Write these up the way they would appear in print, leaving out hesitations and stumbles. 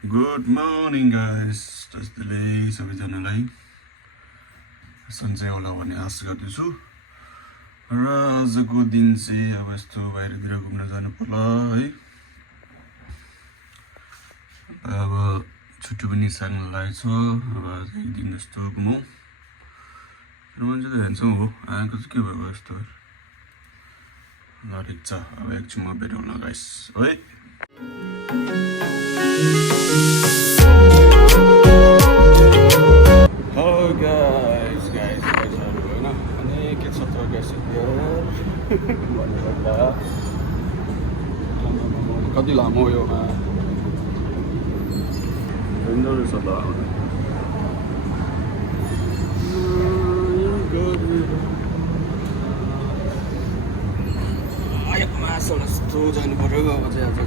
Good morning guys, जस्तैले सबैजनालाई सन्चै होला भन्ने आशा गर्दछु। र आजको दिन चाहिँ अब यस्तो बाहिरतिर घुम्न जानु पर्ला है। अब छुट्टी पनि साग्न लागेको छ। अब एक दिन जस्तो घुमौँ। र मान्छे त हेर्छौँ हो, आएको चाहिँ के भयो यस्तो ल ठिक छ। अब एकछिनमा भेटौँला गाइस है। कति लामो यो रेन्जर रहेछ त। यस्तो जानु पर्यो अब चाहिँ आज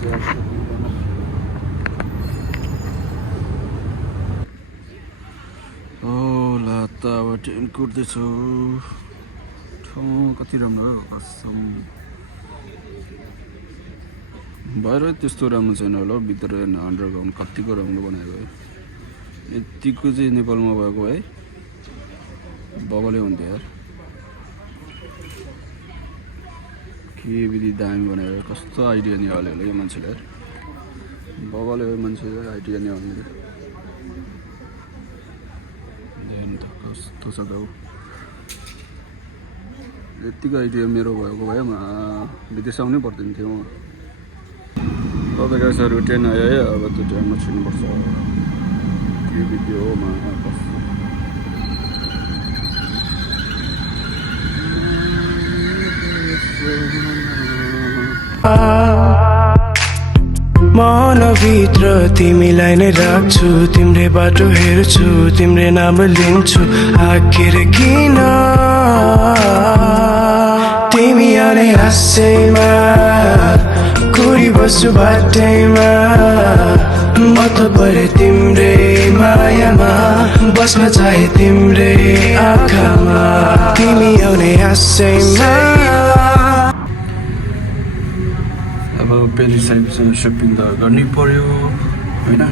ला त अब ट्रेन कुद्दैछु। ठाउँ कति राम्रो कसम। बाहिर त्यस्तो राम्रो छैन होला, भित्र अन्डरग्राउन्ड कतिको राम्रो बनाएको है। यतिको चाहिँ नेपालमा भएको है बबाले हुन्थ्यो यार। के विधि दामी बनाएर कस्तो आइडिया नि हाल्यो होला यो मान्छेले यार। बबाले हो मान्छे आइडिया नि हाल्ने कस्तो छ त। यतिको आइडिया मेरो भएको भए विदेश आउनै पर्दैन थियो म। तपाईँको सर ट्रेन आयो है, अब त्यो ट्रेनमा छिर्नुपर्छ। के भिडियो हो मनभित्र तिमीलाई नै राख्छु, तिम्रै बाटो हेर्छु, तिम्रै नाम लिन्छु। आखिर किन तिमी आउने आशैमा कुरिबस्छु बाटैमा। म त परे तिम्रै मायामा, बस्न चाहे तिम्रै आँखामा। तिमी आउने आशैमा अब पेरिस आइपुग्छ। सपिङ त गर्नै पर्यो होइन।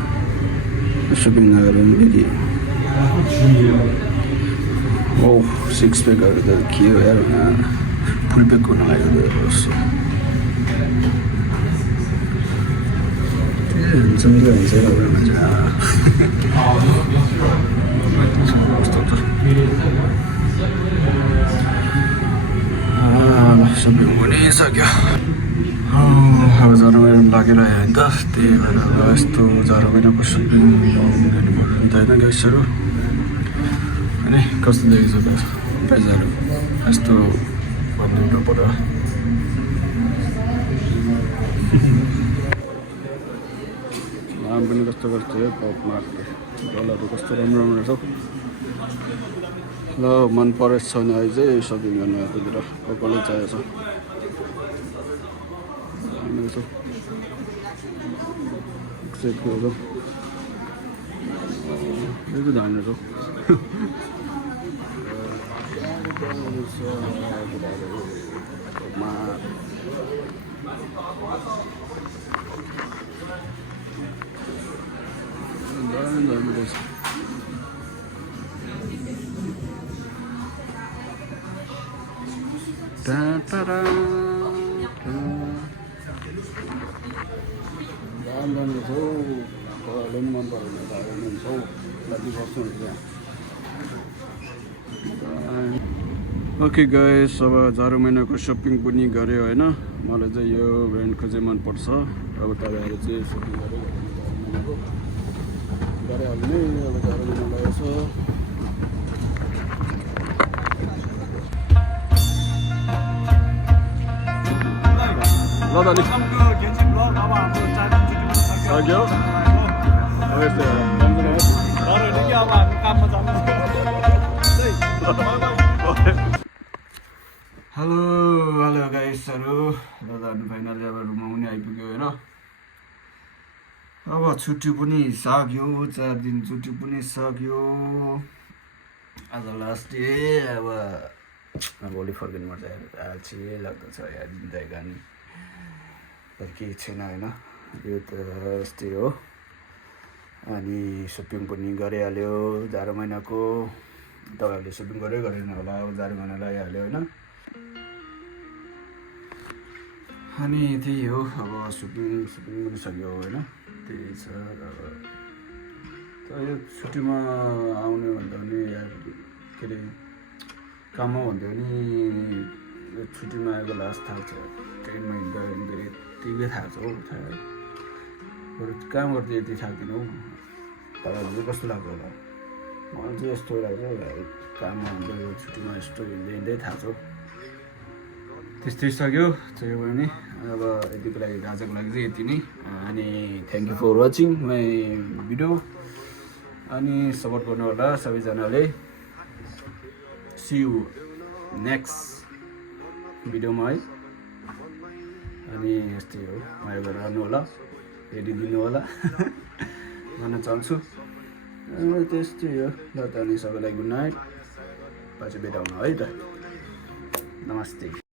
सपिङ नगरेर पनि फेरि ओ सिक्स प्याकहरू त के हो यार, फुल प्याक हुन लाग्यो। हुन्छ मान्छे सपिङ भनिसक्यो। अब जाडो महिना लागेर आयो होइन त, त्यही भएर अब यस्तो जाडो महिनाको सपिङ गर्नु पर्यो नि त होइन गाइसहरू। होइन कस्तो देखिन्छ त प्राइजहरू, यस्तो भनिदिनु पर्यो। नाम पनि कस्तो कस्तो है, पप मार्ट डलरहरू कस्तो राम्रो राम्रो छ। ल मन परेको छ भने अहिले चाहिँ सपिङ गर्नु यतातिर कसले चाहिएको छ। यो धान छ मन परेन ओके गाइस, अब जाडो महिनाको सपिङ पनि गऱ्यो होइन। मलाई चाहिँ यो ब्रान्डको चाहिँ मनपर्छ। अब तपाईँहरू चाहिँ सपिङ गरिहाल्ने। अब जाडो महिना लागेको छ। ल दानी सक्यो। हेलो गाइसहरू, दादाहरू फाइनली अब रुममा पनि आइपुग्यो होइन। अब छुट्टी पनि सक्यो, 4 दिन छुट्टी पनि सक्यो। आज लास्ट डे। अब भोलि फर्किनु पर्छ यार, अल्छी लाग्दछ यार जिन्दगी। केही छैन होइन, यो त यस्तै हो। अनि सपिङ पनि गरिहाल्यो जाडो महिनाको। तपाईँहरूले सपिङ गरेन होला, अब जाडो महिना लगाइहाल्यो होइन। अनि त्यही हो, अब सपिङ पनि सक्यो होइन। त्यही छ अब यो छुट्टीमा आउने भन्दा पनि के अरे काममा भन्दा पनि छुट्टीमा आएको लास्ट थाहा छ, ट्रेनमा हिँड्दा यतिकै थाहा छ हौ। बरु काम गर्दा यति थाक्दैन हौ। तपाईँहरू चाहिँ कस्तो लाग्छ होला? मलाई चाहिँ यस्तो लाग्छ, काममा हुँदा यो छुट्टीमा यस्तो हिँड्दै थाहा छ हौ। त्यस्तै सक्यो चाहिँ भने अब यतिको लागि आजको लागि चाहिँ यति नै। अनि thank you for watching my video. अनि सपोर्ट गर्नु होला सबैजनाले। सी यू नेक्स्ट भिडियोमा है। अनि यस्तै हो, माया गरेर आउनु होला, हेरिदिनु होला भन्न चाहन्छु। त्यस्तै हो ल त। अनि सबैलाई गुड नाइट, पछि भेट आउनु है त। नमस्ते।